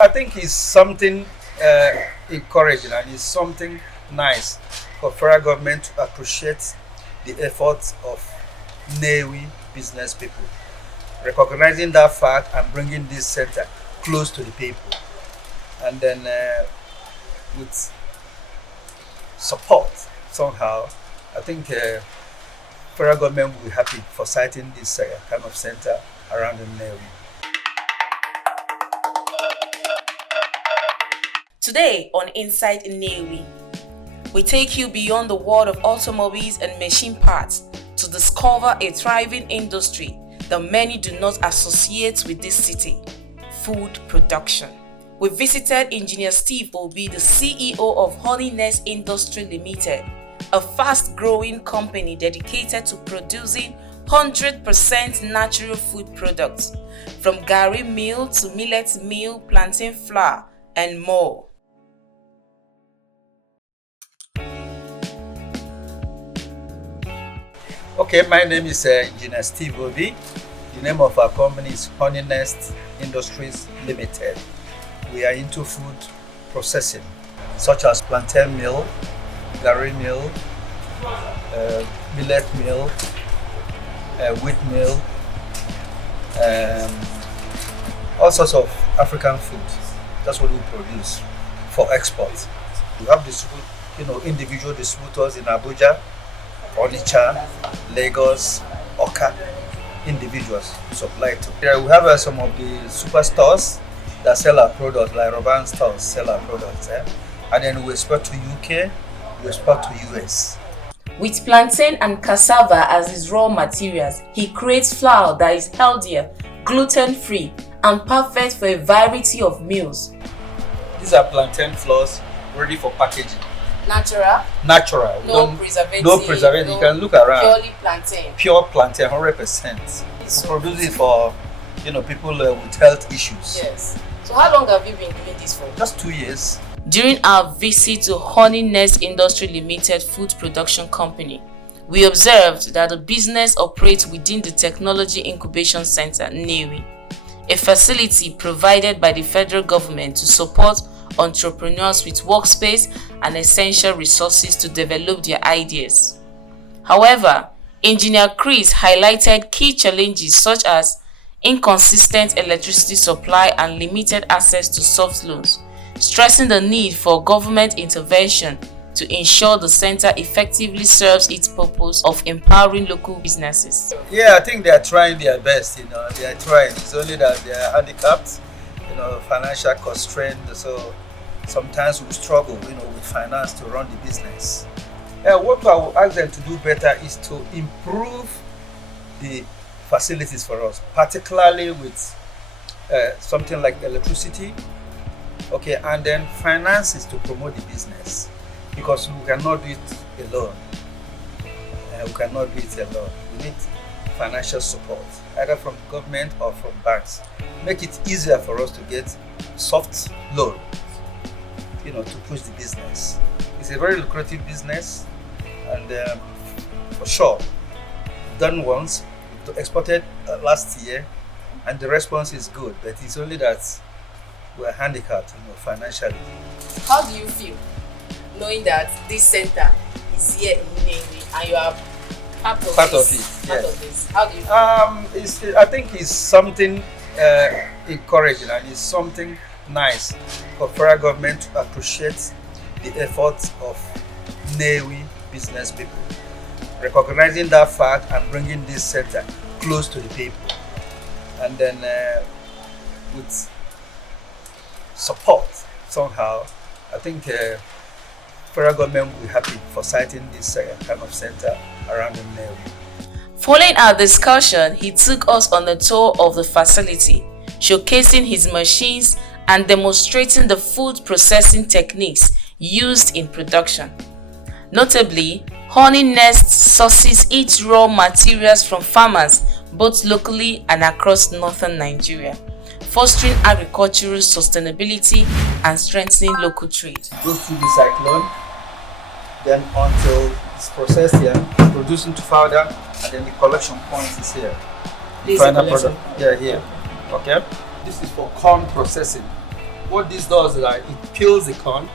I think it's something encouraging, and it's something nice for federal government to appreciate the efforts of Nnewi business people, recognizing that fact and bringing this center close to the people. And then with support somehow, I think federal government will be happy for citing this kind of center around Nnewi. Today on Inside Nnewi, we take you beyond the world of automobiles and machine parts to discover a thriving industry that many do not associate with this city: food production. We visited Engineer Steve Obi, the CEO of HoneyNest Industry Limited, a fast-growing company dedicated to producing 100% natural food products, from garri meal to millet meal, plantain flour, and more. Okay, my name is Engineer Steve Obi. The name of our company is HoneyNest Industries Limited. We are into food processing, such as plantain meal, garri meal, millet meal, wheat meal, all sorts of African food. That's what we produce for export. We have individual distributors in Abuja, Onitsha, Lagos, Oka, individuals to supply to. Here we have some of the superstores that sell our products, like Roban stores sell our products. And then we export to UK, we export to US. With plantain and cassava as his raw materials, he creates flour that is healthier, gluten-free, and perfect for a variety of meals. These are plantain flours ready for packaging. Natural. No preservative. You can look around. Purely plantain. Pure plantain, 100%. We produce it for people with health issues. Yes. So how long have you been doing this for? Just 2 years. During our visit to HoneyNest Industry Limited food production company, we observed that the business operates within the Technology Incubation Center, Nnewi, a facility provided by the federal government to support entrepreneurs with workspace and essential resources to develop their ideas. However, Engineer Chris highlighted key challenges such as inconsistent electricity supply and limited access to soft loans, stressing the need for government intervention to ensure the center effectively serves its purpose of empowering local businesses. Yeah, I think they are trying their best. They are trying. It's only that they are handicapped, financial constraints. So sometimes we struggle, with finance to run the business. What I will ask them to do better is to improve the facilities for us, particularly with something like electricity, okay, and then finances to promote the business, because we cannot do it alone. We need financial support, either from government or from banks. Make it easier for us to get soft loan, to push the business. It's a very lucrative business, and for sure, done once, exported last year, and the response is good, but it's only that we're handicapped, financially. How do you feel knowing that this center is here in Nnewi and you are part of this? How do you feel? I think it's something encouraging, and it's something nice for federal government to appreciate the efforts of Nnewi business people, recognizing that fact and bringing this center close to the people. And then with support somehow, I think federal government will be happy for citing this kind of center around Nnewi. Following our discussion, he took us on a tour of the facility, showcasing his machines and demonstrating the food processing techniques used in production. Notably, HoneyNest sources its raw materials from farmers both locally and across northern Nigeria, fostering agricultural sustainability and strengthening local trade. Goes through the cyclone, then until it's processed here, produced into powder, and then the collection point is here. The final product, here. Okay. This is for corn processing. what this does is that it peels the corn,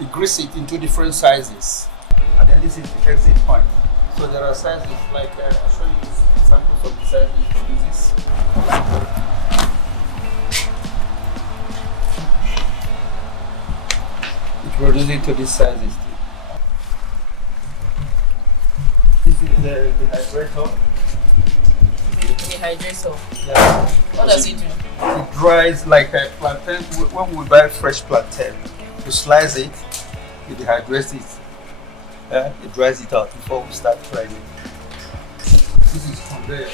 it grits it into different sizes, and then this is the exit point. So there are sizes like I'll show you samples of the sizes it uses. It produces into these sizes. This is the dehydrator. Dehydrator. Yeah. What does it do? It dries like a plantain. When we buy fresh plantain, we slice it, it dehydrates it. It dries it out before we start frying it. This is conveyor.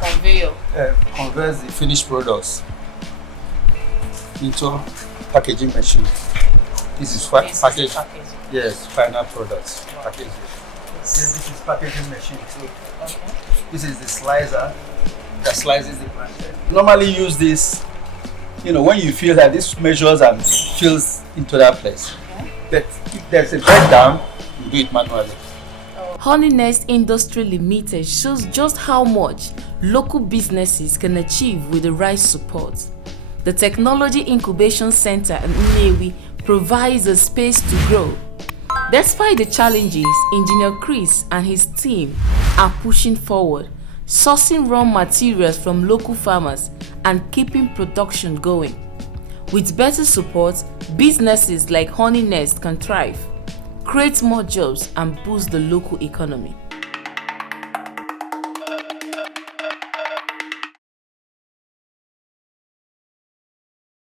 Conveyor. Conveys the finished products into packaging machine. This is package. Yes, final products. Packaging. Yes, this is packaging machine too. Okay. This is the slicer that slices the plantain. Normally use this, when you feel that this measures and fills into that place. Okay. But if there's a breakdown, you do it manually. HoneyNest Industry Limited shows just how much local businesses can achieve with the right support. The Technology Incubation Center in Nnewi provides a space to grow. Despite the challenges, Engineer Chris and his team are pushing forward, sourcing raw materials from local farmers and keeping production going. With better support, businesses like HoneyNest can thrive, create more jobs and boost the local economy.